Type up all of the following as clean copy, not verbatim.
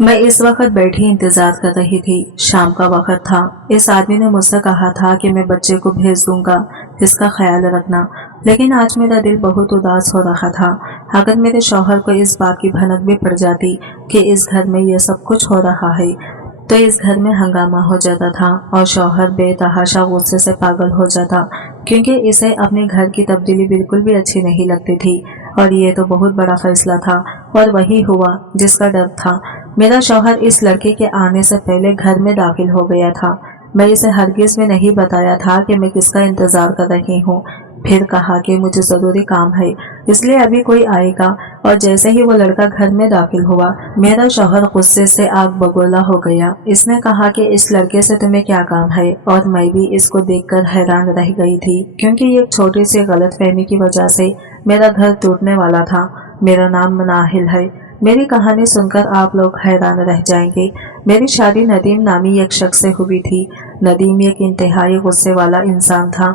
मैं इस वक्त बैठी इंतजार कर रही थी। शाम का वक्त था। इस आदमी ने मुझसे कहा था कि मैं बच्चे को भेज दूंगा, इसका ख्याल रखना। लेकिन आज मेरा दिल बहुत उदास हो रहा था। अगर मेरे शौहर को इस बात की भनक भी पड़ जाती कि इस घर में ये सब कुछ हो रहा है, तो इस घर में हंगामा हो जाता था और शौहर बेतहाशा गुस्से से पागल हो जाता, क्योंकि इसे अपने घर की तब्दीली बिल्कुल भी अच्छी नहीं लगती थी। और ये तो बहुत बड़ा फैसला था, और वही हुआ जिसका डर था। मेरा शौहर इस लड़के के आने से पहले घर में दाखिल हो गया था। मैं इसे हरगिज में नहीं बताया था कि मैं किसका इंतजार कर रही हूँ। फिर कहा कि मुझे जरूरी काम है, इसलिए अभी कोई आएगा। और जैसे ही वो लड़का घर में दाखिल हुआ, मेरा शौहर गुस्से से आग बगोला हो गया। इसने कहा कि इस लड़के से तुम्हें क्या काम है। और मैं भी इसको देखकर हैरान रह गई थी, क्योंकि एक छोटी सी गलतफहमी की वजह से मेरा घर टूटने वाला था। मेरा नाम मनाहिल है। मेरी कहानी सुनकर आप लोग हैरान रह जाएंगे। मेरी शादी नदीम नामी एक शख्स से हुई थी। नदीम एक इंतहाई गुस्से वाला इंसान था।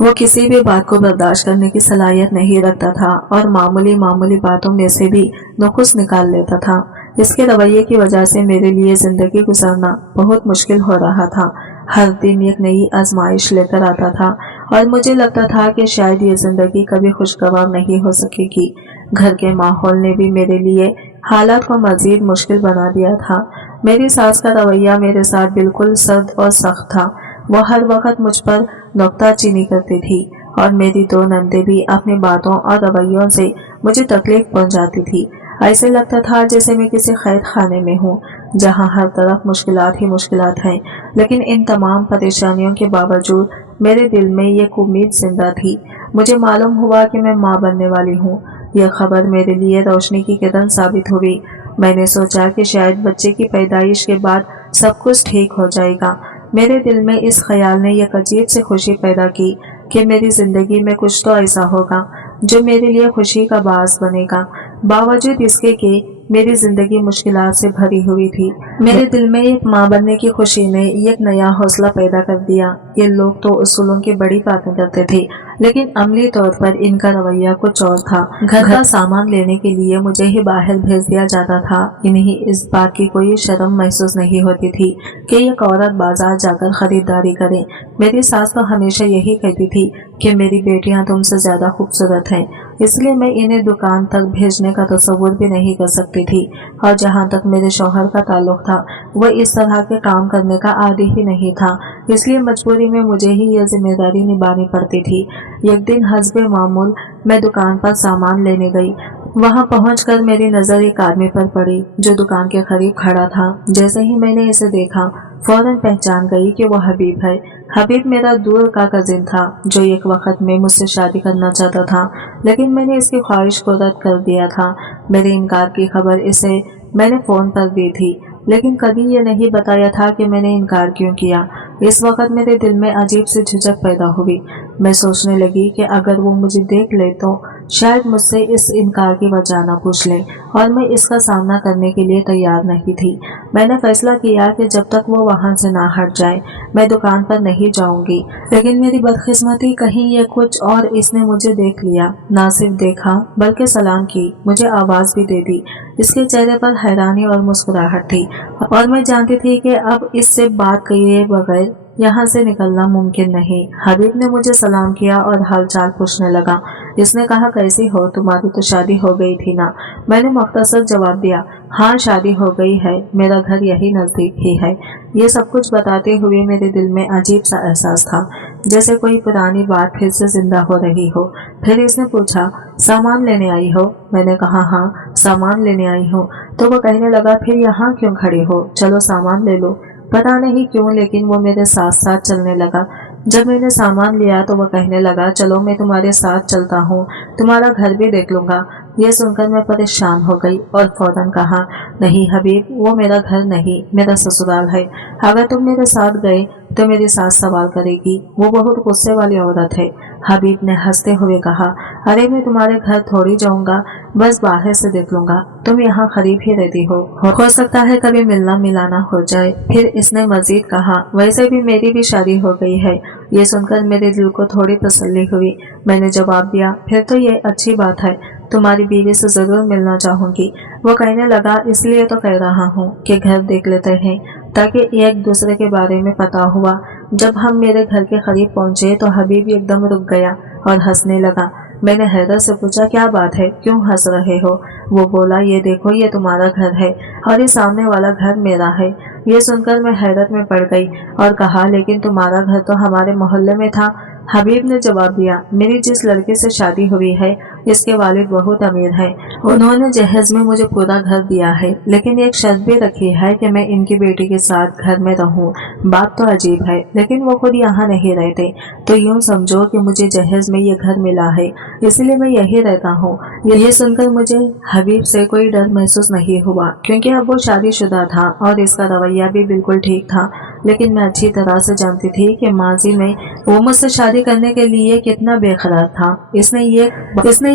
वो किसी भी बात को बर्दाश्त करने की सलाहियत नहीं रखता था और मामूली मामूली बातों में से भी नुक्स निकाल लेता था। इसके रवैये की वजह से मेरे लिए जिंदगी गुजारना बहुत मुश्किल हो रहा था। हर दिन एक नई आजमाइश लेकर आता था और मुझे लगता था कि शायद ये जिंदगी कभी खुशगवार नहीं हो सकेगी। घर के माहौल ने भी मेरे लिए हालात को मजीद मुश्किल बना दिया था। मेरी सास का रवैया मेरे साथ बिल्कुल सर्द और सख्त था। वो हर वक्त मुझ पर नुक्ताचीनी करती थी और मेरी दो नंदे भी अपनी बातों और रवैयों से मुझे तकलीफ पहुंचाती थी। ऐसे लगता था जैसे मैं किसी कैद खाने में हूँ, जहाँ हर तरफ मुश्किलात ही मुश्किलात हैं। लेकिन इन तमाम परेशानियों के बावजूद मेरे दिल में एक उम्मीद जिंदा थी। मुझे मालूम हुआ कि मैं माँ बनने वाली हूँ। यह खबर मेरे लिए रोशनी की किरण साबित हुई। मैंने सोचा कि शायद बच्चे की पैदाइश के बाद सब कुछ ठीक हो जाएगा। मेरे दिल में इस ख्याल ने एक अजीब सी खुशी पैदा की कि मेरी जिंदगी में कुछ तो ऐसा होगा जो मेरे लिए खुशी का बास बनेगा। बावजूद इसके कि मेरी जिंदगी मुश्किलात से भरी हुई थी, मेरे दिल में एक माँ बनने की खुशी ने एक नया हौसला पैदा कर दिया। ये लोग तो उसूलों की बड़ी बातें करते थे, लेकिन अमली तौर पर इनका रवैया कुछ और था। घर का सामान लेने के लिए मुझे ही बाहर भेज दिया जाता था। इन्हें इस बात की कोई शर्म महसूस नहीं होती थी कि एक औरत बाजार जाकर खरीदारी करे। मेरी सास तो हमेशा यही कहती थी कि मेरी बेटियां तुमसे ज्यादा खूबसूरत हैं, इसलिए मैं इन्हें दुकान तक भेजने का तस्वुर भी नहीं कर सकती थी। और जहाँ तक मेरे शौहर का ताल्लुक था, वह इस तरह के काम करने का आदी ही नहीं था, इसलिए मजबूरी में मुझे ही यह जिम्मेदारी निभानी पड़ती थी। एक दिन हस्बे मामूल मैं दुकान पर सामान लेने गई। वहां पहुंचकर मेरी नजर एक आदमी पर पड़ी जो दुकान के करीब खड़ा था। जैसे ही मैंने इसे देखा, फौरन पहचान गई कि वह हबीब है। हबीब मेरा दूर का कजिन था जो एक वक्त में मुझसे शादी करना चाहता था, लेकिन मैंने इसकी ख्वाहिश को रद्द कर दिया था। मेरे इनकार की खबर इसे मैंने फोन पर दी थी, लेकिन कभी ये नहीं बताया था कि मैंने इनकार क्यों किया। इस वक्त मेरे दिल में अजीब सी झिझक पैदा हुई। मैं सोचने लगी कि अगर वो मुझे देख ले तो शायद मुझसे इस इनकार की वजह न पूछ ले, और मैं इसका सामना करने के लिए तैयार नहीं थी। मैंने फैसला किया कि जब तक वो वहां से ना हट जाए, मैं दुकान पर नहीं जाऊंगी। लेकिन मेरी बदकिस्मती कहीं ये कुछ और, इसने मुझे देख लिया। ना सिर्फ देखा बल्कि सलाम की, मुझे आवाज भी दे दी। इसके चेहरे पर हैरानी और मुस्कुराहट थी, और मैं जानती थी कि अब इससे बात किए बगैर यहाँ से निकलना मुमकिन नहीं। हबीब ने मुझे सलाम किया और हालचाल पूछने लगा। इसने कहा, कैसी हो, तुम्हारी तो शादी हो गई थी ना। मैंने मुख्तसर जवाब दिया, हाँ शादी हो गई है, मेरा घर यही नजदीक ही है। ये सब कुछ बताते हुए मेरे दिल में अजीब सा एहसास था, जैसे कोई पुरानी बात फिर से जिंदा हो रही हो। फिर इसने पूछा, सामान लेने आई हो? मैंने कहा, हाँ सामान लेने आई हूँ। तो वो कहने लगा, फिर यहाँ क्यों खड़ी हो, चलो सामान ले लो। पता नहीं क्यों, लेकिन वो मेरे साथ साथ चलने लगा। जब मैंने सामान लिया तो वह कहने लगा, चलो मैं तुम्हारे साथ चलता हूँ, तुम्हारा घर भी देख लूंगा। यह सुनकर मैं परेशान हो गई और फौरन कहा, नहीं हबीब, वो मेरा घर नहीं, मेरा ससुराल है। अगर तुम मेरे साथ गए तो मेरी सास सवाल करेगी, वो बहुत गुस्से वाली औरत है। हबीब ने हंसते हुए कहा, अरे मैं तुम्हारे घर थोड़ी जाऊंगा, बस बाहर से देख लूंगा, तुम यहाँ करीब ही रहती हो सकता है कभी मिलना मिलाना हो जाए। फिर इसने मजीद कहा, वैसे भी मेरी भी शादी हो गई है। ये सुनकर मेरे दिल को थोड़ी तसल्ली हुई। मैंने जवाब दिया, फिर तो ये अच्छी बात है, तुम्हारी बीवी से जरूर मिलना चाहूंगी। वो कहने लगा, इसलिए तो कह रहा हूँ कि घर देख लेते हैं ताकि एक दूसरे के बारे में पता हुआ। जब हम मेरे घर के करीब पहुंचे तो हबीब एकदम रुक गया और हंसने लगा। मैंने हैरत से पूछा, क्या बात है, क्यों हंस रहे हो? वो बोला, ये देखो, ये तुम्हारा घर है और ये सामने वाला घर मेरा है। ये सुनकर मैं हैरत में पड़ गई और कहा, लेकिन तुम्हारा घर तो हमारे मोहल्ले में था। हबीब ने जवाब दिया, मेरी जिस लड़के से शादी हुई है इसके वालिद बहुत अमीर हैं। उन्होंने जहेज में मुझे पूरा घर दिया है, लेकिन एक शर्त भी रखी है कि मैं इनकी बेटी के साथ घर में रहूं। बात तो अजीब है, लेकिन वो खुद यहाँ नहीं रहते, तो यूं समझो कि मुझे जहेज में ये घर मिला है, इसलिए मैं यही रहता हूँ। ये सुनकर मुझे हबीब से कोई डर महसूस नहीं हुआ, क्योंकि अब वो शादीशुदा था और इसका रवैया भी बिल्कुल ठीक था। लेकिन मैं अच्छी तरह से जानती थी कि माजी में वो मुझसे शादी करने के लिए कितना बेकरार था। इसने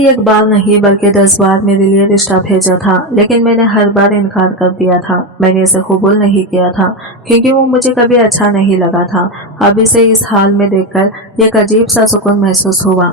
एक बार नहीं बल्कि 10 बार मेरे लिए रिश्ता भेजा था, लेकिन मैंने हर बार इनकार कर दिया था। मैंने इसे कबूल नहीं किया था क्योंकि वो मुझे कभी अच्छा नहीं लगा था। अब इसे इस हाल में देखकर एक अजीब सा सुकून महसूस हुआ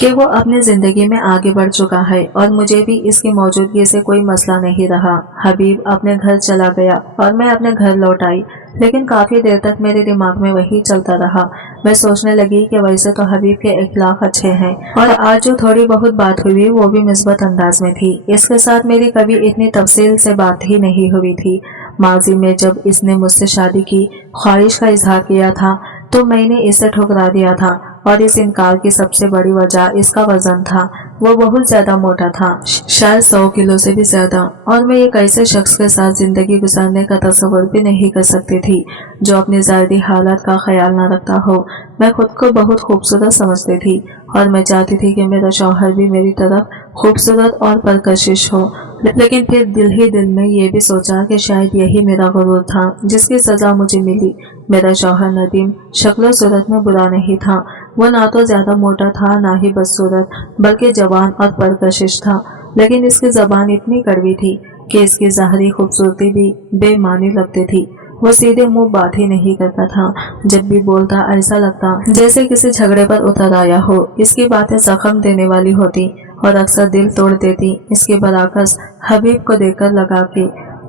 कि वो अपनी जिंदगी में आगे बढ़ चुका है और मुझे भी इसकी मौजूदगी से कोई मसला नहीं रहा। हबीब अपने घर चला गया और मैं अपने घर लौट आई, लेकिन काफी देर तक मेरे दिमाग में वही चलता रहा। मैं सोचने लगी कि वैसे तो हबीब के इखलाक अच्छे हैं और आज जो थोड़ी बहुत बात हुई वो भी मुस्बत अंदाज में थी। इसके साथ मेरी कभी इतनी तफसील से बात ही नहीं हुई थी। माजी में जब इसने मुझसे शादी की ख्वाहिश का इजहार किया था तो मैंने इसे ठुकरा दिया था और इस इनकार की सबसे बड़ी वजह इसका वजन था। वो बहुत ज्यादा मोटा था, शायद 100 किलो से भी ज्यादा, और मैं एक ऐसे शख्स के साथ जिंदगी गुजारने का तस्वर भी नहीं कर सकती थी जो अपनी ज़ाहिरी हालत का ख्याल न रखता हो। मैं खुद को बहुत खूबसूरत समझती थी और मैं चाहती थी कि मेरा शौहर भी मेरी तरफ खूबसूरत और परकशिश हो, लेकिन फिर दिल ही दिल में ये भी सोचा कि शायद यही मेरा गुरूर था जिसकी सजा मुझे मिली। मेरा शौहर नदीम शक्ल सूरत में बुरा नहीं था। वो ना तो ज्यादा मोटा था ना ही बदसूरत, बल्कि जवान और परकशिश था, लेकिन इसकी जबान इतनी कड़वी थी कि इसकी ज़ाहिरी खूबसूरती भी बेमानी लगती थी। वो सीधे मुंह बात ही नहीं करता था। जब भी बोलता ऐसा लगता जैसे किसी झगड़े पर उतर आया हो। इसकी बातें जख्म देने वाली होती और अक्सर दिल तोड़ देती। इसके बरअक्स हबीब को देखकर लगा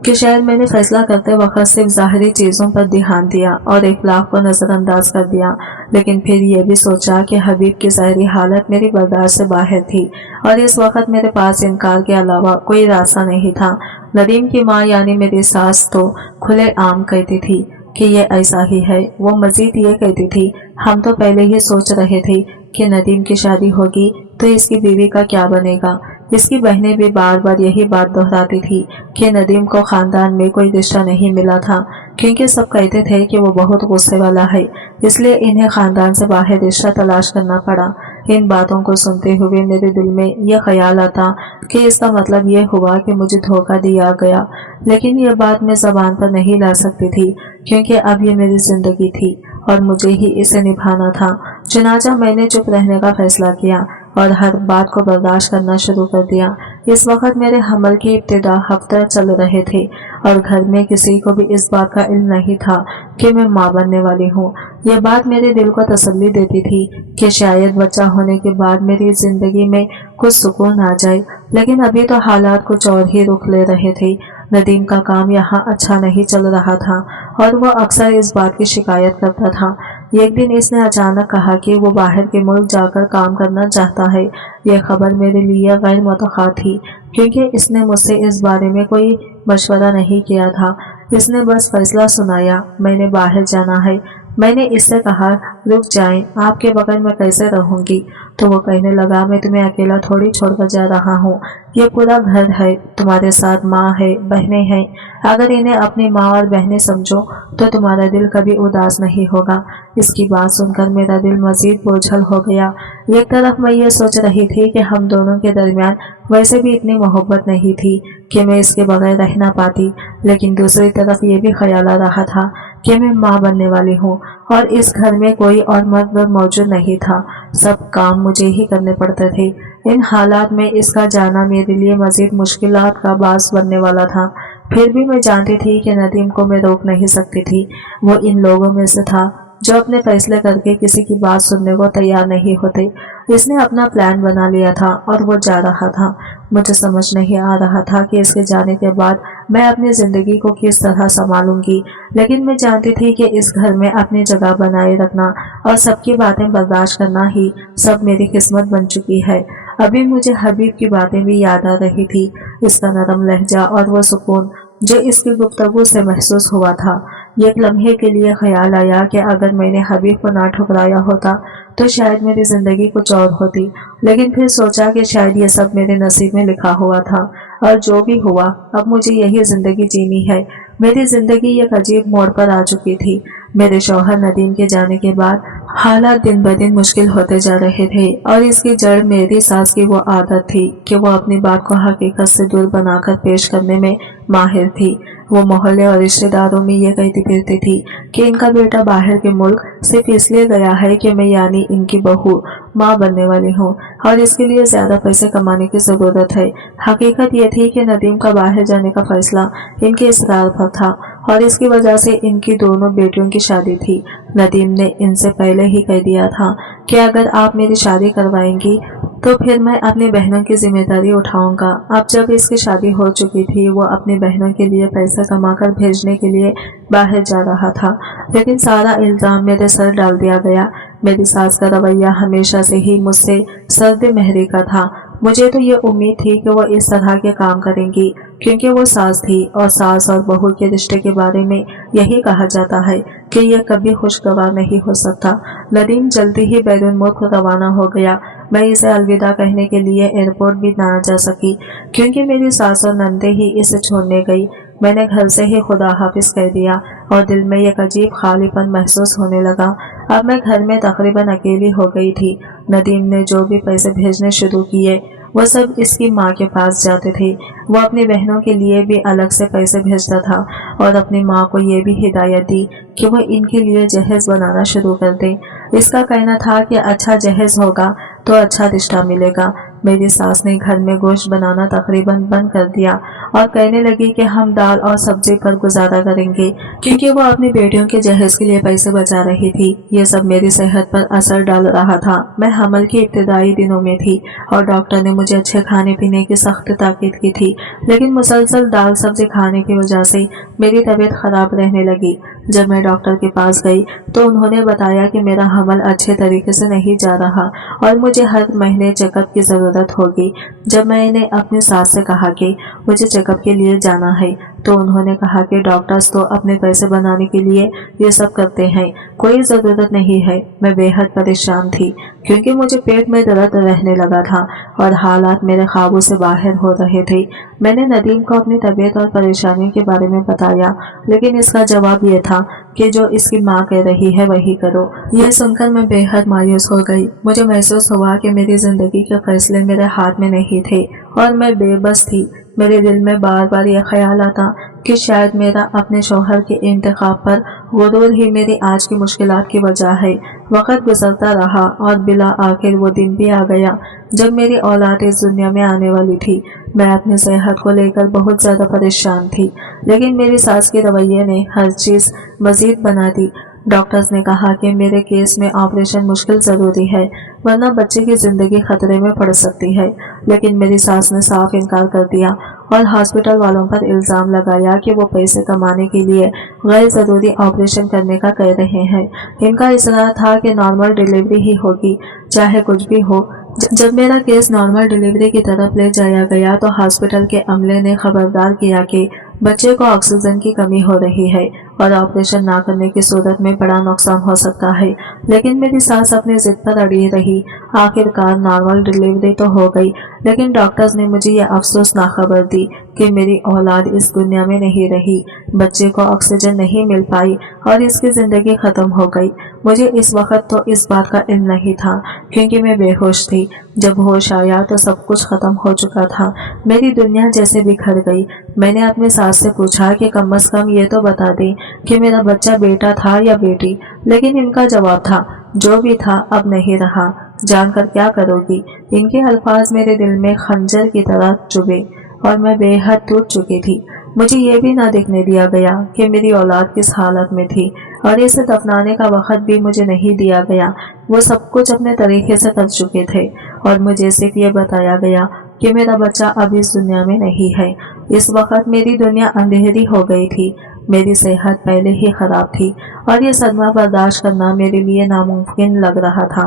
कि शायद मैंने फैसला करते वक्त सिर्फ ज़ाहिरी चीज़ों पर ध्यान दिया और इखलाक को नज़रअंदाज कर दिया, लेकिन फिर यह भी सोचा कि हबीब की ज़ाहिरी हालत मेरी बर्दाश्त से बाहर थी और इस वक्त मेरे पास इनकार के अलावा कोई रास्ता नहीं था। नदीम की माँ यानी मेरी सास तो खुले आम कहती थी कि ये ऐसा ही है। वो मजीद ये कहती थी, हम तो पहले ही सोच रहे थे कि नदीम की शादी होगी तो इसकी बीवी का क्या बनेगा। इसकी बहनें भी बार बार यही बात दोहराती थी कि नदीम को खानदान में कोई रिश्ता नहीं मिला था, क्योंकि सब कहते थे कि वो बहुत गुस्से वाला है, इसलिए इन्हें खानदान से बाहर रिश्ता तलाश करना पड़ा। इन बातों को सुनते हुए मेरे दिल में यह ख्याल आता कि इसका मतलब ये हुआ कि मुझे धोखा दिया गया, लेकिन यह बात मैं जबान पर नहीं ला सकती थी क्योंकि अब ये मेरी जिंदगी थी और मुझे ही इसे निभाना था। चुनाचा मैंने चुप रहने का फैसला किया और हर बात को बर्दाश्त करना शुरू कर दिया। इस वक्त मेरे हमल की इब्तिदा हफ्ते चल रहे थे और घर में किसी को भी इस बात का इल्म नहीं था कि मैं माँ बनने वाली हूँ। यह बात मेरे दिल को तसल्ली देती थी कि शायद बच्चा होने के बाद मेरी जिंदगी में कुछ सुकून आ जाए, लेकिन अभी तो हालात कुछ और ही रुख ले रहे थे। नदीम का काम यहाँ अच्छा नहीं चल रहा था और वह अक्सर इस बात की शिकायत करता था। एक दिन इसने अचानक कहा कि वो बाहर के मुल्क जाकर काम करना चाहता है। यह खबर मेरे लिए गैर मुतवक्का थी क्योंकि इसने मुझसे इस बारे में कोई मशवरा नहीं किया था। इसने बस फैसला सुनाया, मैंने बाहर जाना है। मैंने इससे कहा, रुक जाएं, आपके बगैर मैं कैसे रहूंगी? तो वो कहने लगा, मैं तुम्हें अकेला थोड़ी छोड़कर जा रहा हूँ, ये पूरा घर है, तुम्हारे साथ माँ है, बहनें हैं। अगर इन्हें अपनी माँ और बहनें समझो तो तुम्हारा दिल कभी उदास नहीं होगा। इसकी बात सुनकर मेरा दिल मजीद बोझल हो गया। एक तरफ मैं ये सोच रही थी कि हम दोनों के दरमियान वैसे भी इतनी मोहब्बत नहीं थी कि मैं इसके बगैर रह ना पाती, लेकिन दूसरी तरफ ये भी ख्याल आ रहा था कि मैं माँ बनने वाली हूँ और इस घर में कोई और मर्द मौजूद नहीं था। सब काम मुझे ही करने पड़ते थे। इन हालात में इसका जाना मेरे लिए मजीद मुश्किलात का बास बनने वाला था। फिर भी मैं जानती थी कि नदीम को मैं रोक नहीं सकती थी। वो इन लोगों में से था जो अपने फैसले करके किसी की बात सुनने को तैयार नहीं होते। इसने अपना प्लान बना लिया था और वो जा रहा था। मुझे समझ नहीं आ रहा था कि इसके जाने के बाद मैं अपनी जिंदगी को किस तरह संभालूंगी, लेकिन मैं जानती थी कि इस घर में अपनी जगह बनाए रखना और सबकी बातें बर्दाश्त करना ही सब मेरी किस्मत बन चुकी है। अभी मुझे हबीब की बातें भी याद आ रही थी, इसका नरम लहजा और वो सुकून जो इसकी गुफ्तगू से महसूस हुआ था। एक लम्हे के लिए ख्याल आया कि अगर मैंने हबीब को ना ठुकराया होता तो शायद मेरी जिंदगी कुछ और होती, लेकिन फिर सोचा कि शायद ये सब मेरे नसीब में लिखा हुआ था और जो भी हुआ अब मुझे यही जिंदगी जीनी है। मेरी जिंदगी एक अजीब मोड़ पर आ चुकी थी। मेरे शौहर नदीम के जाने के बाद हालात दिन ब दिन मुश्किल होते जा रहे थे और इसकी जड़ मेरी सास की वो आदत थी कि वो अपनी बात को हकीकत से दूर बनाकर पेश करने में माहिर थी। वो मोहल्ले और रिश्तेदारों में ये कहती फिरती थी कि इनका बेटा बाहर के मुल्क सिर्फ इसलिए गया है कि मैं यानी इनकी बहू माँ बनने वाली हूँ और इसके लिए ज्यादा पैसे कमाने की जरूरत है। हकीकत ये थी कि नदीम का बाहर जाने का फैसला इनके इसरार पर था और इसकी वजह से इनकी दोनों बेटियों की शादी थी। नदीम ने इनसे पहले ही कह दिया था कि अगर आप मेरी शादी करवाएंगी तो फिर मैं अपनी बहनों की जिम्मेदारी उठाऊंगा। अब जब इसकी शादी हो चुकी थी वो अपनी बहनों के लिए पैसा कमाकर भेजने के लिए बाहर जा रहा था, लेकिन सारा इल्जाम मेरे सर डाल दिया गया। मेरी सास का रवैया हमेशा से ही मुझसे सर्द महरी का था। मुझे तो ये उम्मीद थी कि वो इस तरह के काम करेंगी क्योंकि वो सास थी और सास और बहू के रिश्ते के बारे में यही कहा जाता है कि यह कभी खुशगवार नहीं हो सकता। नदीम जल्दी ही बैरून मुल्क रवाना हो गया। मैं इसे अलविदा कहने के लिए एयरपोर्ट भी ना जा सकी क्योंकि मेरी सास और नंदे ही इसे छोड़ने गई। मैंने घर से ही खुदा हाफिज कह दिया और दिल में एक अजीब खालीपन महसूस होने लगा। अब मैं घर में तकरीबन अकेली हो गई थी। नदीम ने जो भी पैसे भेजने शुरू किए वो सब इसकी माँ के पास जाते थे। वो अपनी बहनों के लिए भी अलग से पैसे भेजता था और अपनी माँ को ये भी हिदायत दी कि वो इनके लिए जहेज बनाना शुरू कर दे। इसका कहना था कि अच्छा जहेज होगा तो अच्छा रिश्ता मिलेगा। मेरी सास ने घर में गोश्त बनाना तकरीबन बंद कर दिया और कहने लगी कि हम दाल और सब्जी पर गुजारा करेंगे क्योंकि वो अपनी बेटियों के जहेज के लिए पैसे बचा रही थी। ये सब मेरी सेहत पर असर डाल रहा था। मैं हमल के इब्तिदाई दिनों में थी और डॉक्टर ने मुझे अच्छे खाने पीने की सख्त ताकीद की थी, लेकिन मुसलसल दाल सब्जी खाने की वजह से मेरी तबीयत खराब रहने लगी। जब मैं डॉक्टर के पास गई तो उन्होंने बताया कि मेरा हमल अच्छे तरीके से नहीं जा रहा और मुझे हर महीने चेकअप की जरूरत होगी। जब मैंने अपनी सास से कहा कि मुझे चेकअप के लिए जाना है तो उन्होंने कहा कि डॉक्टर्स तो अपने पैसे बनाने के लिए ये सब करते हैं, कोई ज़रूरत नहीं है। मैं बेहद परेशान थी क्योंकि मुझे पेट में दर्द रहने लगा था और हालात मेरे काबू से बाहर हो रहे थे। मैंने नदीम को अपनी तबीयत और परेशानियों के बारे में बताया, लेकिन इसका जवाब ये था कि जो इसकी माँ कह रही है वही करो। यह सुनकर मैं बेहद मायूस हो गई। मुझे महसूस हुआ कि मेरी जिंदगी के फैसले मेरे हाथ में नहीं थे और मैं बेबस थी। मेरे दिल में बार बार यह ख्याल आता कि शायद मेरा अपने शौहर के इंतखाब पर गुरूर ही मेरी आज की मुश्किलात की वजह है। वक्त गुजरता रहा और बिला आखिर वो दिन भी आ गया जब मेरी औलाद इस दुनिया में आने वाली थी। मैं अपनी सेहत को लेकर बहुत ज़्यादा परेशान थी, लेकिन मेरी सास के रवैये ने हर चीज़ मज़ीद बना दी। डॉक्टर्स ने कहा कि मेरे केस में ऑपरेशन मुश्किल ज़रूरी है वरना बच्चे की ज़िंदगी खतरे में पड़ सकती है, लेकिन मेरी सास ने साफ इनकार कर दिया और हॉस्पिटल वालों पर इल्ज़ाम लगाया कि वो पैसे कमाने के लिए गैर ज़रूरी ऑपरेशन करने का कह रहे हैं। इनका इसरार था कि नॉर्मल डिलीवरी ही होगी चाहे कुछ भी हो। जब मेरा केस नॉर्मल डिलीवरी की तरफ ले जाया गया तो हॉस्पिटल के अमले ने खबरदार किया कि बच्चे को ऑक्सीजन की कमी हो रही है और ऑपरेशन ना करने की सूरत में बड़ा नुकसान हो सकता है, लेकिन मेरी सास अपनी जिद पर अड़ी रही। आखिरकार नॉर्मल डिलीवरी तो हो गई, लेकिन डॉक्टर्स ने मुझे यह अफसोसनाक खबर दी कि मेरी औलाद इस दुनिया में नहीं रही। बच्चे को ऑक्सीजन नहीं मिल पाई और इसकी ज़िंदगी ख़त्म हो गई। मुझे इस वक्त तो इस बात का इल्म नहीं था क्योंकि मैं बेहोश थी। जब होश आया तो सब कुछ ख़त्म हो चुका था। मेरी दुनिया जैसे बिखर गई। मैंने अपनी सास से पूछा कि कम से कम ये तो बता दें कि मेरा बच्चा बेटा था या बेटी, लेकिन इनका जवाब था जो भी था अब नहीं रहा, जानकर क्या करोगी। इनके अल्फाज मेरे दिल में खंजर की तरह चुभे और मैं बेहद टूट चुकी थी। मुझे ये भी ना देखने दिया गया कि मेरी औलाद किस हालत में थी, और इसे दफनाने का वक्त भी मुझे नहीं दिया गया। वो सब कुछ अपने तरीके से कर चुके थे और मुझे सिर्फ ये बताया गया कि मेरा बच्चा अब इस दुनिया में नहीं है। इस वक्त मेरी दुनिया अंधेरी हो गई थी। मेरी सेहत पहले ही खराब थी और ये सदमा बर्दाश्त करना मेरे लिए नामुमकिन लग रहा था।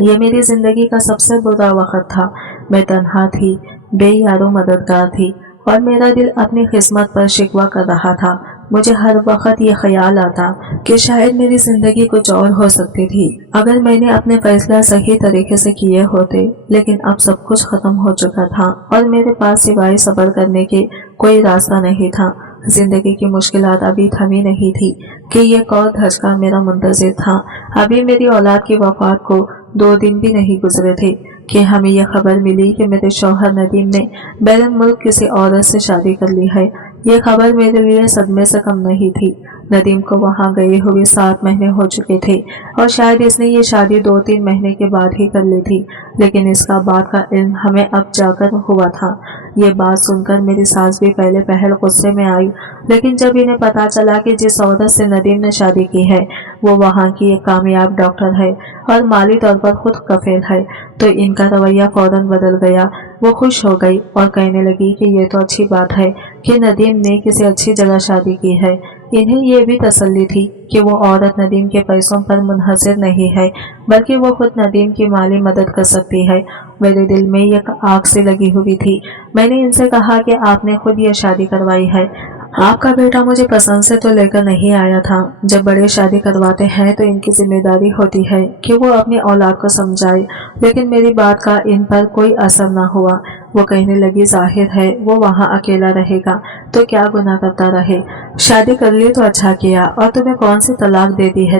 ये मेरी जिंदगी का सबसे बुरा वक्त था। मैं तन्हा थी, बेयारो मददगार थी और मेरा दिल अपनी किस्मत पर शिकवा कर रहा था। मुझे हर वक्त ये ख्याल आता कि शायद मेरी जिंदगी कुछ और हो सकती थी अगर मैंने अपने फैसला सही तरीके से किए होते, लेकिन अब सब कुछ खत्म हो चुका था और मेरे पास सिवाय सब्र करने के कोई रास्ता नहीं था। जिंदगी की मुश्किलात अभी थमी नहीं थी कि ये कौर धचका मेरा मुंतजिर था। अभी मेरी औलाद की वफात को 2 दिन भी नहीं गुजरे थे कि हमें यह खबर मिली कि मेरे शौहर नदीम ने बैरून मुल्क किसी औरत से शादी कर ली है। यह खबर मेरे लिए सदमे से कम नहीं थी। नदीम को वहां गए हुए 7 महीने हो चुके थे और शायद इसने ये शादी 2-3 महीने के बाद ही कर ली थी, लेकिन इसका बात का इल्म हमें अब जाकर हुआ था। ये बात सुनकर मेरी सास भी पहले पहल गुस्से में आई, लेकिन जब इन्हें पता चला कि जिस औरत से नदीम ने शादी की है वो वहाँ की एक कामयाब डॉक्टर है और माली तौर पर खुद कफील है, तो इनका रवैया फौरन बदल गया। वो खुश हो गई और कहने लगी कि ये तो अच्छी बात है कि नदीम ने किसी अच्छी जगह शादी की है। इन्हें ये भी तसल्ली थी कि वो औरत नदीम के पैसों पर मुनहसर नहीं है, बल्कि वो खुद नदीम की माली मदद कर सकती है। मेरे दिल में एक आग सी लगी हुई थी। मैंने इनसे कहा कि आपने खुद ये शादी करवाई है, आपका बेटा मुझे पसंद से तो लेकर नहीं आया था। जब बड़े शादी करवाते हैं तो इनकी जिम्मेदारी होती है कि वो अपनी औलाद को समझाए, लेकिन मेरी बात का इन पर कोई असर न हुआ। वो कहने लगी, जाहिर है वो वहाँ अकेला रहेगा तो क्या गुनाह करता रहे, शादी कर ली तो अच्छा किया, और तुम्हें कौन सी तलाक दे दी है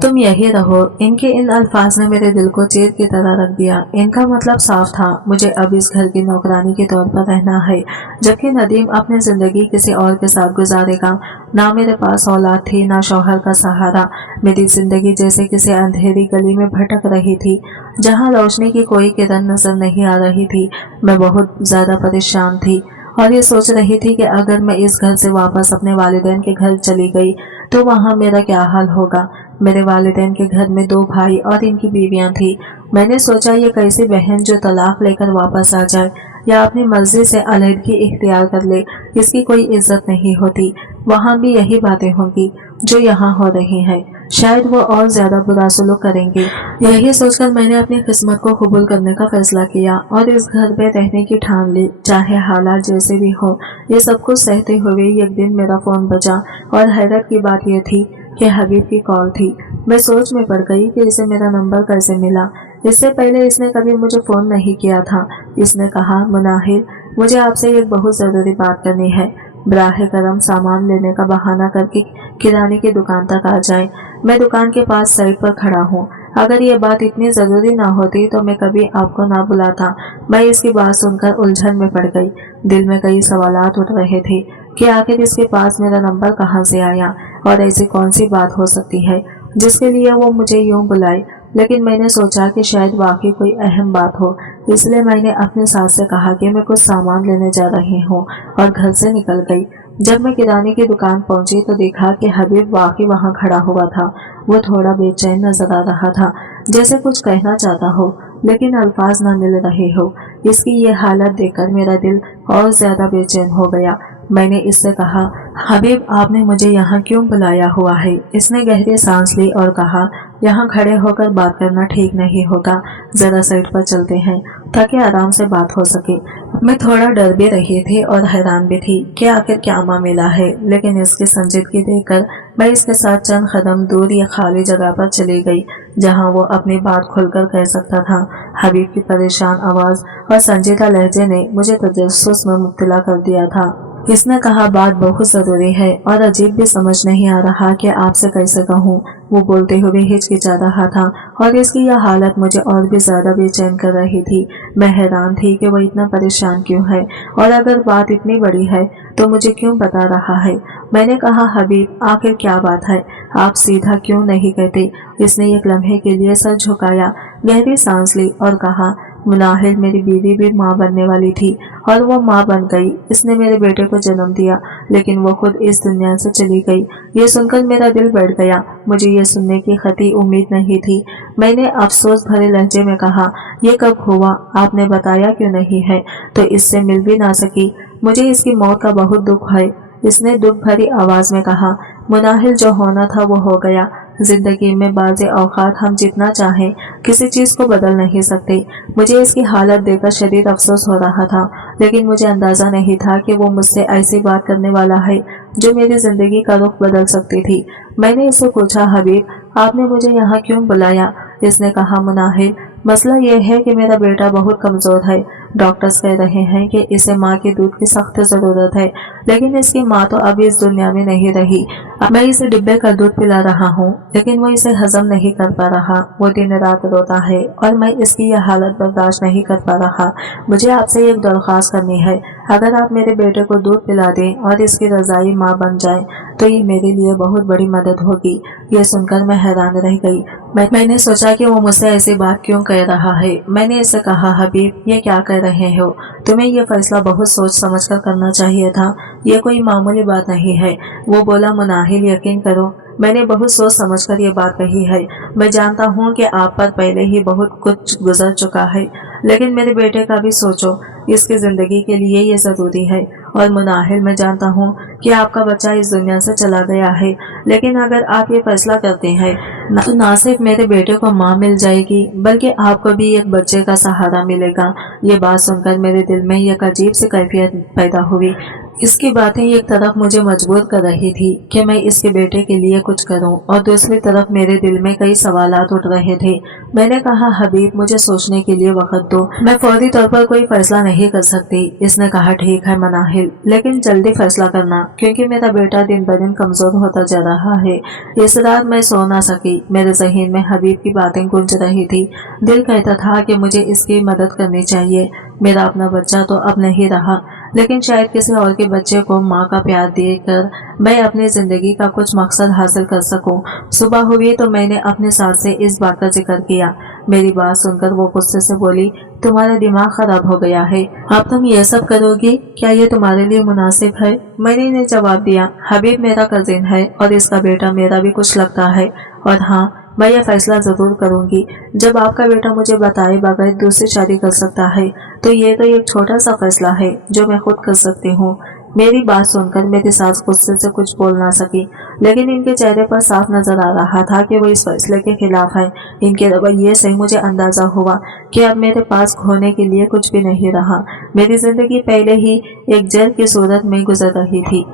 तुम यही रहो। इनके इन अल्फाज ने मेरे दिल को चीर की तरह रख दिया। इनका मतलब साफ था, मुझे अब इस घर की नौकरानी के तौर पर रहना है, जबकि नदीम अपनी जिंदगी किसी और के साथ गुजारेगा। ना मेरे पास औलाद थी, ना शौहर का सहारा। मेरी जिंदगी जैसे किसी अंधेरी गली में भटक रही थी जहाँ रोशनी की कोई किरण नजर नहीं आ रही थी। मैं बहुत ज्यादा परेशान थी और ये सोच रही थी कि अगर मैं इस घर से वापस अपने वालिदैन के घर चली गई तो वहाँ मेरा क्या हाल होगा। मेरे वालिदैन के घर में 2 भाई और इनकी बीवियां थी। मैंने सोचा ये कैसी बहन जो तलाक लेकर वापस आ जाए या अपनी मर्जी से अलहदगी इख्तियार कर ले, इसकी कोई इज्जत नहीं होती। वहाँ भी यही बातें होंगी जो यहाँ हो रही हैं। शायद वो और ज्यादा बुरा सलूक करेंगे। यही सोचकर मैंने अपनी किस्मत को कबूल करने का फैसला किया और इस घर में रहने की ठान ली, चाहे हालात जैसे भी हो। ये सब कुछ सहते हुए एक दिन मेरा फोन बजा और हैरत की बात यह थी कि हबीब की कॉल थी। मैं सोच में पड़ गई कि इसे मेरा नंबर कैसे मिला। इससे पहले इसने कभी मुझे फोन नहीं किया था। इसने कहा, मुनाहिर, मुझे आपसे एक बहुत जरूरी बात करनी है। बराह करम सामान लेने का बहाना करके किराने की दुकान तक आ जाए। मैं दुकान के पास साइड पर खड़ा हूँ। अगर ये बात इतनी जरूरी ना होती तो मैं कभी आपको ना बुलाता। मैं इसकी बात सुनकर उलझन में पड़ गई। दिल में कई सवालात उठ रहे थे कि आखिर इसके पास मेरा नंबर कहाँ से आया और ऐसी कौन सी बात हो सकती है जिसके लिए वो मुझे यूं बुलाए। लेकिन मैंने सोचा कि शायद वाकई कोई अहम बात हो, इसलिए मैंने अपने सास से कहा कि मैं कुछ सामान लेने जा रही हूँ और घर से निकल गई। जब मैं किराने की दुकान पहुंची तो देखा कि हबीब वाकई वहां खड़ा हुआ था। वो थोड़ा बेचैन नजर आ रहा था, जैसे कुछ कहना चाहता हो लेकिन अल्फाज ना मिल रहे हो। इसकी ये हालत देखकर मेरा दिल और ज्यादा बेचैन हो गया। मैंने इससे कहा, हबीब, आपने मुझे यहाँ क्यों बुलाया हुआ है? इसने गहरी सांस ली और कहा, यहाँ खड़े होकर बात करना ठीक नहीं होगा, जरा साइड पर चलते हैं ताकि आराम से बात हो सके। मैं थोड़ा डर भी रही थी और हैरान भी थी कि आखिर क्या मामला है, लेकिन इसकी संजीदगी देखकर मैं इसके साथ चंद कदम दूर या खाली जगह पर चली गई जहाँ वो अपनी बात खुलकर कह सकता था। हबीब की परेशान आवाज और संजीदा लहजे ने मुझे तजस्सुस में मुब्तला कर दिया था। इसने कहा, बात बहुत जरूरी है और अजीब भी समझ नहीं आ रहा कि आपसे कैसे कहूँ। वो बोलते हुए हिचकिचा रहा था और इसकी यह हालत मुझे और भी ज्यादा बेचैन कर रही थी। मैं हैरान थी कि वो इतना परेशान क्यों है और अगर बात इतनी बड़ी है तो मुझे क्यों बता रहा है। मैंने कहा, हबीब, आखिर क्या बात है, आप सीधा क्यों नहीं कहते? इसने एक लम्हे के लिए सर झुकाया, गहरी सांस ली और कहा, मुनाहिल मेरी बीवी भी माँ बनने वाली थी और वो माँ बन गई। इसने मेरे बेटे को जन्म दिया, लेकिन वो खुद इस दुनिया से चली गई। ये सुनकर मेरा दिल बढ़ गया। मुझे ये सुनने की खती उम्मीद नहीं थी। मैंने अफसोस भरे लहजे में कहा, ये कब हुआ? आपने बताया क्यों नहीं है? तो इससे मिल भी ना सकी। मुझे इसकी मौत का बहुत दुख है। इसने दुख भरी आवाज में कहा। मुनाहिल, जो होना था वो हो गया। जिंदगी में बाज़ औक़ात हम जितना चाहें किसी चीज़ को बदल नहीं सकते। मुझे इसकी हालत देखकर शदीद अफसोस हो रहा था, लेकिन मुझे अंदाज़ा नहीं था कि वो मुझसे ऐसी बात करने वाला है जो मेरी ज़िंदगी का रुख बदल सकती थी। मैंने इससे पूछा, हबीब, आपने मुझे यहाँ क्यों बुलाया? इसने कहा, मुनाहिल, मसला ये है कि मेरा बेटा बहुत कमज़ोर है। डॉक्टर्स कह रहे हैं कि इसे माँ के दूध की सख्त ज़रूरत है, लेकिन इसकी माँ तो अभी इस दुनिया में नहीं रही। मैं इसे डिब्बे का दूध पिला रहा हूँ, लेकिन वो इसे हजम नहीं कर पा रहा। वो दिन रात रोता है और मैं इसकी यह हालत बर्दाश्त नहीं कर पा रहा। मुझे आपसे एक दरख्वास्त करनी है। अगर आप मेरे बेटे को दूध पिला दें और इसकी रज़ाई माँ बन जाए तो ये मेरे लिए बहुत बड़ी मदद होगी। ये सुनकर मैं हैरान रह गई। मैंने सोचा कि वो मुझसे ऐसी बात क्यों कह रहा है। मैंने इससे कहा, हबीब, ये क्या कह रहे हो? तुम्हें ये फैसला बहुत सोच समझ कर करना चाहिए था। ये कोई मामूली बात नहीं है। वो बोला, मुनाहिल, यकीन करो, मैंने बहुत सोच समझ कर ये बात कही है। मैं जानता हूँ कि आप पर पहले ही बहुत कुछ गुजर चुका है, लेकिन मेरे बेटे का भी सोचो। इसकी ज़िंदगी के लिए ये ज़रूरी है। और मुनाहिल, मैं जानता हूँ कि आपका बच्चा इस दुनिया से चला गया है, लेकिन अगर आप ये फैसला करते हैं तो ना सिर्फ मेरे बेटे को माँ मिल जाएगी, बल्कि आपको भी एक बच्चे का सहारा मिलेगा। ये बात सुनकर मेरे दिल में एक अजीब सी कैफियत पैदा हुई। इसकी बातें एक तरफ मुझे मजबूर कर रही थी कि मैं इसके बेटे के लिए कुछ करूं, और दूसरी तरफ मेरे दिल में कई सवालात उठ रहे थे। मैंने कहा, हबीब, मुझे सोचने के लिए वक्त दो। मैं फौरी तौर पर कोई फैसला नहीं कर सकती। इसने कहा, ठीक है मुनाहिल, लेकिन जल्दी फैसला करना, क्योंकि मेरा बेटा दिन ब दिन कमजोर होता जा रहा है। इस रात मैं सो ना सकी। मेरे ज़हन में हबीब की बातें गूंज रही थी। दिल कहता था कि मुझे इसकी मदद करनी चाहिए। मेरा अपना बच्चा तो अब नहीं रहा, लेकिन शायद किसी और के बच्चे को माँ का प्यार देकर मैं अपनी जिंदगी का कुछ मकसद हासिल कर सकूं। सुबह हुई तो मैंने अपने सास से इस बात का जिक्र किया। मेरी बात सुनकर वो गुस्से से बोली, तुम्हारा दिमाग खराब हो गया है। अब तुम ये सब करोगी? क्या ये तुम्हारे लिए मुनासिब है? मैंने इन्हें जवाब दिया, हबीब मेरा कजिन है और इसका बेटा मेरा भी कुछ लगता है, और हाँ, मैं यह फैसला जरूर करूंगी। जब आपका बेटा मुझे बताए बगैर दूसरी शादी कर सकता है, तो ये तो एक छोटा सा फैसला है जो मैं खुद कर सकती हूँ। मेरी बात सुनकर मेरी सास गुस्से से कुछ बोल ना सकी, लेकिन इनके चेहरे पर साफ नजर आ रहा था कि वो इस फैसले के खिलाफ है। इनके रवैये से मुझे अंदाजा हुआ कि अब मेरे पास खोने के लिए कुछ भी नहीं रहा। मेरी जिंदगी पहले ही एक जेल की सूरत में गुजर रही थी,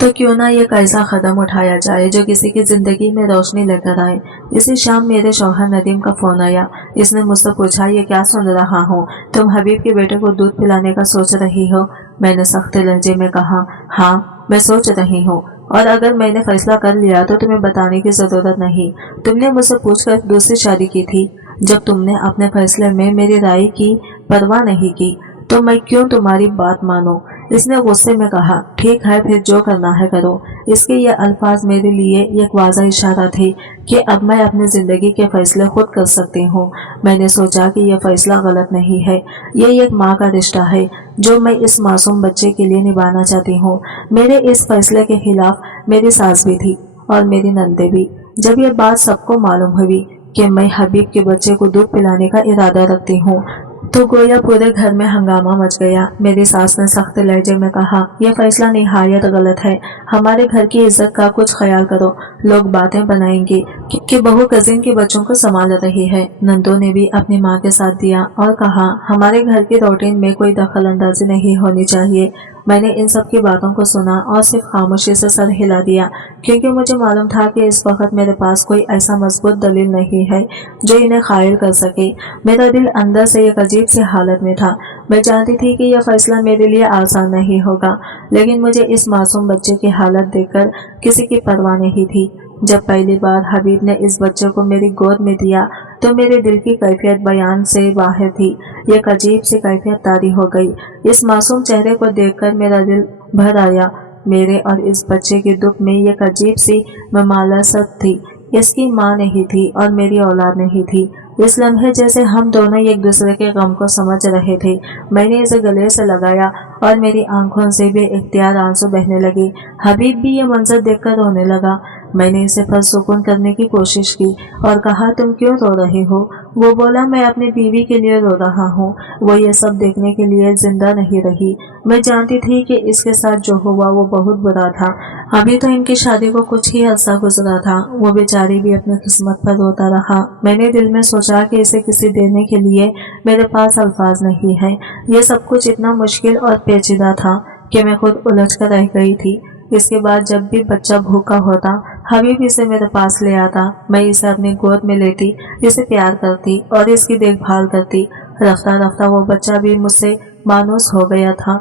तो क्यों ना एक ऐसा कदम उठाया जाए जो किसी की जिंदगी में रोशनी लेकर आए। इसी शाम मेरे शौहर नदीम का फोन आया। इसने मुझसे पूछा, ये क्या सुन रहा हूँ? तुम हबीब के बेटे को दूध पिलाने का सोच रही हो? मैंने सख्त लहजे में कहा, हाँ, मैं सोच रही हूँ, और अगर मैंने फैसला कर लिया तो तुम्हें बताने की जरूरत नहीं। तुमने मुझसे पूछकर दूसरी शादी की थी। जब तुमने अपने फैसले में मेरी राय की परवाह नहीं की, तो मैं क्यों तुम्हारी बात मानूं? इसने गुस्से में कहा, ठीक है, फिर जो करना है करो। इसके ये अल्फाज मेरे लिए एक वाज़ह इशारा थे कि अब मैं अपनी जिंदगी के फैसले खुद कर सकती हूँ। मैंने सोचा कि यह फैसला गलत नहीं है। ये एक माँ का रिश्ता है जो मैं इस मासूम बच्चे के लिए निभाना चाहती हूँ। मेरे इस फैसले के खिलाफ मेरी सास भी थी और मेरी नंदे भी। जब ये बात सबको मालूम हुई कि मैं हबीब के बच्चे को दूध पिलाने का इरादा रखती हूँ, तो गोया पूरे घर में हंगामा मच गया। मेरी सास ने सख्त लहजे में कहा, यह फैसला निहायत गलत है। हमारे घर की इज्जत का कुछ ख्याल करो। लोग बातें बनाएंगे कि बहू कजिन के बच्चों को संभाल रही है। नंदों ने भी अपनी माँ के साथ दिया और कहा, हमारे घर की रूटीन में कोई दखल अंदाजी नहीं होनी चाहिए। मैंने इन सब की बातों को सुना और सिर्फ खामोशी से सर हिला दिया, क्योंकि मुझे मालूम था कि इस वक्त मेरे पास कोई ऐसा मजबूत दलील नहीं है जो इन्हें कायल कर सके। मेरा दिल अंदर से एक अजीब सी हालत में था। मैं जानती थी कि यह फैसला मेरे लिए आसान नहीं होगा, लेकिन मुझे इस मासूम बच्चे की हालत देखकर किसी की परवाह नहीं थी। जब पहली बार हबीब ने इस बच्चे को मेरी गोद में दिया तो मेरे दिल की कैफियत बयान से बाहर थी। एक अजीब सी कैफियत तारी हो गई। इस मासूम चेहरे को देखकर मेरा दिल भर आया। मेरे और इस बच्चे के दुख में एक अजीब सी ममालसत थी। इसकी माँ नहीं थी और मेरी औलाद नहीं थी। इस लम्हे जैसे हम दोनों एक दूसरे के गम को समझ रहे थे। मैंने इसे गले से लगाया और मेरी आंखों से भी इख्तियार आंसू बहने लगे। हबीब भी ये मंजर देखकर रोने लगा। मैंने इसे पुरसुकून करने की कोशिश की और कहा, तुम क्यों रो रहे हो? वो बोला, मैं अपनी बीवी के लिए रो रहा हूँ। वो ये सब देखने के लिए जिंदा नहीं रही। मैं जानती थी कि इसके साथ जो हुआ वो बहुत बुरा था। अभी तो इनकी शादी को कुछ ही अरसा गुजरा था। वो बेचारी भी अपनी किस्मत पर रोता रहा। मैंने दिल में सोचा कि इसे किसी देने के लिए मेरे पास अल्फाज नहीं है। ये सब कुछ इतना मुश्किल और पेचीदा था कि मैं खुद उलझ कर रह गई थी। इसके बाद जब भी बच्चा भूखा होता, हबीब इसे मेरे पास ले आता। मैं इसे अपनी गोद में लेती, इसे प्यार करती और इसकी देखभाल करती। रफ्ता रफ्ता वो बच्चा भी मुझसे मानूस हो गया था।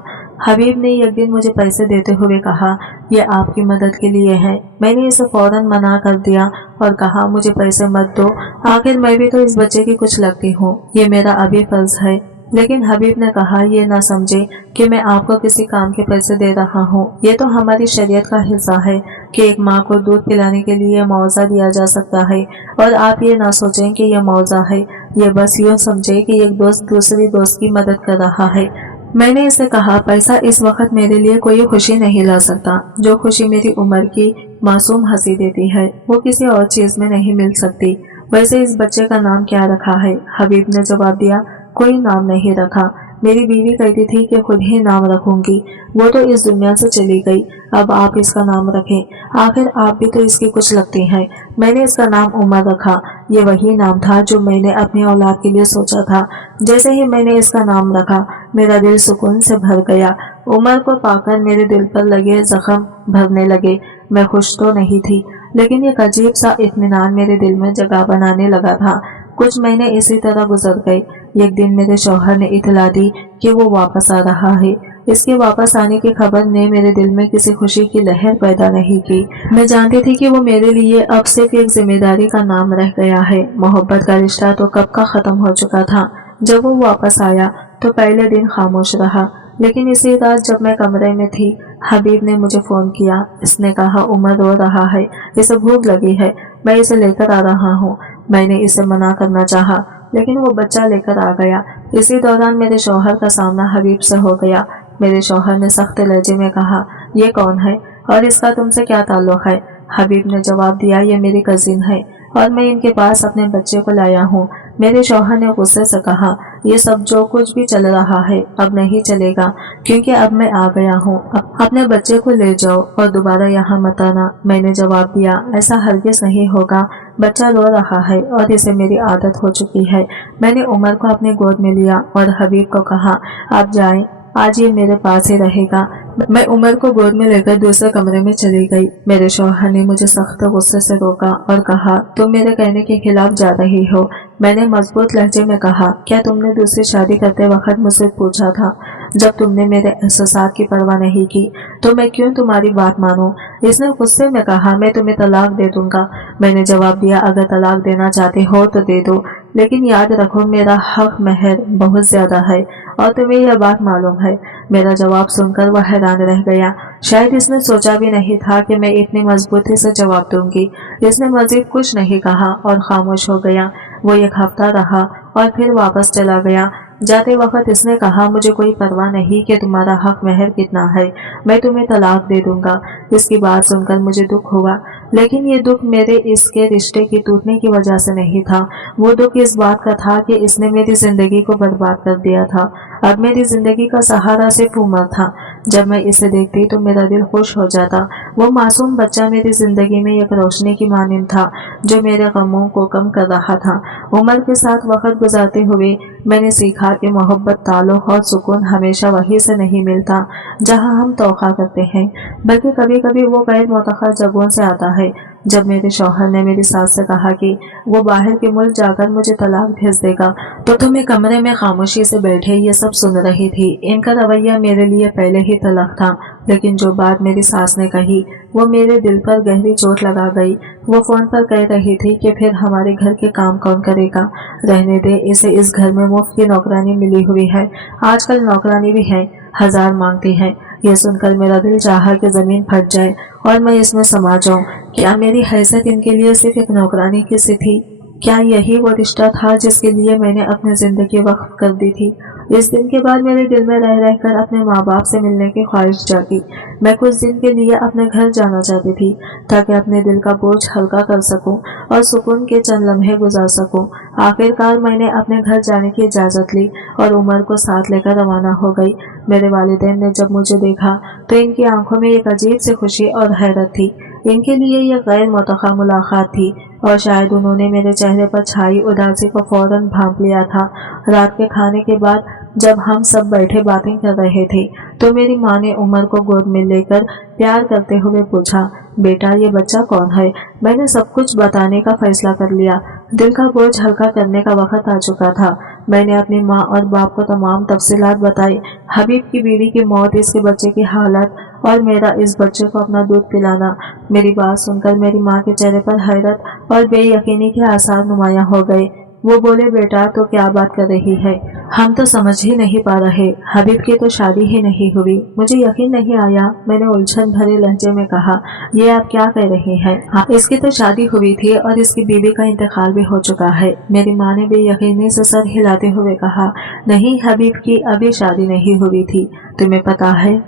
हबीब ने एक दिन मुझे पैसे देते हुए कहा, ये आपकी मदद के लिए है। मैंने इसे फौरन मना कर दिया और कहा, मुझे पैसे मत दो, आखिर मैं भी तो इस बच्चे की कुछ लगती हूँ, ये मेरा अभी फर्ज है। लेकिन हबीब ने कहा, ये ना समझे कि मैं आपको किसी काम के पैसे दे रहा हूँ। ये तो हमारी शरीयत का हिस्सा है कि एक माँ को दूध पिलाने के लिए मुआवजा दिया जा सकता है। और आप ये ना सोचें कि यह मुआवजा है, ये बस यूँ समझे कि एक दोस्त दूसरी दोस्त की मदद कर रहा है। मैंने इसे कहा, पैसा इस वक्त मेरे लिए कोई खुशी नहीं ला सकता। जो खुशी मेरी उम्र की मासूम हंसी देती है, वो किसी और चीज में नहीं मिल सकती। वैसे इस बच्चे का नाम क्या रखा है? हबीब ने जवाब दिया, कोई नाम नहीं रखा। मेरी बीवी कहती थी कि खुद ही नाम रखूंगी। वो तो इस दुनिया से चली गई, अब आप इसका नाम रखें, आखिर आप भी तो इसकी कुछ लगती हैं। मैंने इसका नाम उमर रखा। ये वही नाम था जो मैंने अपनी औलाद के लिए सोचा था। जैसे ही मैंने इसका नाम रखा, मेरा दिल सुकून से भर गया। उमर को पाकर मेरे दिल पर लगे जख्म भरने लगे। मैं खुश तो नहीं थी, लेकिन एक अजीब सा इत्मीनान मेरे दिल में जगह बनाने लगा था। कुछ महीने इसी तरह गुजर गए। एक दिन मेरे शौहर ने इतला दी कि वो वापस आ रहा है। इसके वापस आने की खबर ने मेरे दिल में किसी खुशी की लहर पैदा नहीं की। मैं जानती थी कि वो मेरे लिए अब सिर्फ एक जिम्मेदारी का नाम रह गया है। मोहब्बत का रिश्ता तो कब का खत्म हो चुका था। जब वो वापस आया तो पहले दिन खामोश रहा, लेकिन इसी रात जब मैं कमरे में थी, हबीब ने मुझे फोन किया। इसने कहा, उमर रो रहा है, इसे भूख लगी है, मैं इसे लेकर आ रहा हूँ। मैंने इसे मना करना चाहा, लेकिन वो बच्चा लेकर आ गया। इसी दौरान मेरे शौहर का सामना हबीब से हो गया। मेरे शौहर ने सख्त लहजे में कहा, ये कौन है और इसका तुमसे क्या ताल्लुक है? हबीब ने जवाब दिया, ये मेरी कजिन है और मैं इनके पास अपने बच्चे को लाया हूँ। मेरे शौहर ने गुस्से से कहा, ये सब जो कुछ भी चल रहा है अब नहीं चलेगा, क्योंकि अब मैं आ गया हूँ। अपने बच्चे को ले जाओ और दोबारा यहाँ मत आना। मैंने जवाब दिया, ऐसा हरगिज नहीं होगा, बच्चा रो रहा है और इसे मेरी आदत हो चुकी है। मैंने उमर को अपने गोद में लिया और हबीब को कहा, आप जाएं, आज ये मेरे पास ही रहेगा। मैं उमर को गोद में लेकर दूसरे कमरे में चली गई। मेरे शौहर ने मुझे सख्त गुस्से से रोका और कहा, तुम मेरे कहने के खिलाफ जा रही हो। मैंने मजबूत लहजे में कहा, क्या तुमने दूसरी शादी करते वक्त मुझसे पूछा था? जब तुमने मेरे एहसासात की परवाह नहीं की तो मैं क्यों तुम्हारी बात मानूं? इसने गुस्से में कहा, मैं तुम्हें तलाक दे दूंगा। मैंने जवाब दिया, अगर तलाक देना चाहते हो तो दे दो, लेकिन याद रखो मेरा हक महर बहुत ज्यादा है और तुम्हें यह बात मालूम है। मेरा जवाब सुनकर वह हैरान रह गया। शायद इसने सोचा भी नहीं था कि मैं इतनी मजबूती से जवाब दूंगी। इसने मजीद कुछ नहीं कहा और खामोश हो गया। वो एक हफ्ता रहा और फिर वापस चला गया। जाते वक्त इसने कहा, मुझे कोई परवाह नहीं कि तुम्हारा हक महर कितना है, मैं तुम्हें तलाक दे दूंगा। इसकी बात सुनकर मुझे दुख हुआ, लेकिन ये दुख मेरे इसके रिश्ते की टूटने की वजह से नहीं था। वो दुख इस बात का था कि इसने मेरी जिंदगी को बर्बाद कर दिया था। अब मेरी जिंदगी का सहारा सिर्फ उमर था। जब मैं इसे देखती तो मेरा दिल खुश हो जाता। वो मासूम बच्चा मेरी जिंदगी में एक रोशनी की मानिंद था जो मेरे गमों को कम कर रहा था। उमर के साथ वक्त गुजारते हुए मैंने सीखा कि मोहब्बत, ताल्लुक और सुकून हमेशा वहीं से नहीं मिलता जहां हम तौखा करते हैं, बल्कि कभी कभी वो गैर मुतखर जगहों से आता है। जब मेरे शौहर ने मेरी सास से कहा कि वो बाहर के मुल्क जाकर मुझे तलाक भेज देगा, तो मैं कमरे में खामोशी से बैठे ये सब सुन रही थी। इनका रवैया मेरे लिए पहले ही तलख था, लेकिन जो बात मेरी सास ने कही वो मेरे दिल पर गहरी चोट लगा गई। वो फोन पर कह रही थी कि फिर हमारे घर के काम कौन करेगा, रहने दे, इसे इस घर में मुफ्त की नौकरानी मिली हुई है, आजकल नौकरानी भी है, 1000 मांगती है। ये सुनकर मेरा दिल चाहा कि जमीन फट जाए और मैं इसमें समा जाऊं। क्या मेरी हैसियत इनके लिए सिर्फ एक नौकरानी की सी थी? क्या यही वो रिश्ता था जिसके लिए मैंने अपनी जिंदगी वक्फ कर दी थी? इस दिन के बाद मेरे दिल में रह रहकर अपने माँ बाप से मिलने की ख्वाहिश जागी। मैं कुछ दिन के लिए अपने घर जाना चाहती थी ताकि अपने दिल का बोझ हल्का कर सकूं और सुकून के चंद लम्हे गुजार सकूं। आखिरकार मैंने अपने घर जाने की इजाज़त ली और उमर को साथ लेकर रवाना हो गई। मेरे वालिदैन ने जब मुझे देखा तो इनकी आंखों में एक अजीब सी खुशी और हैरत थी। इनके लिए यह गैर मुतवक्का मुलाकात थी और शायद उन्होंने मेरे चेहरे पर छाई उदासी को फौरन भांप लिया था। रात के खाने के बाद जब हम सब बैठे बातें कर रहे थे तो मेरी माँ ने उमर को गोद में लेकर प्यार करते हुए पूछा, बेटा ये बच्चा कौन है? मैंने सब कुछ बताने का फैसला कर लिया। दिल का बोझ हल्का करने का वक्त आ चुका था। मैंने अपनी माँ और बाप को तमाम तफसीलात बताई। हबीब की बीवी की मौत, इसके बच्चे की हालत और मेरा इस बच्चे को अपना दूध पिलाना। मेरी बात सुनकर मेरी माँ के चेहरे पर हैरत और बेयकीनी के आसार नुमायां हो गए। वो बोले, बेटा तो क्या बात कर रही है? हम तो समझ ही नहीं पा रहे। हबीब की तो शादी ही नहीं हुई। मुझे यकीन नहीं आया। मैंने उलझन भरे लहजे में कहा, ये आप क्या कह रही हैं? हाँ, इसकी तो शादी हुई थी और इसकी बीवी का इंतकाल भी हो चुका है। मेरी माँ ने बेयकीनी से सर हिलाते हुए कहा, नहीं, हबीब की अभी शादी नहीं हुई थी। तुम्हें पता है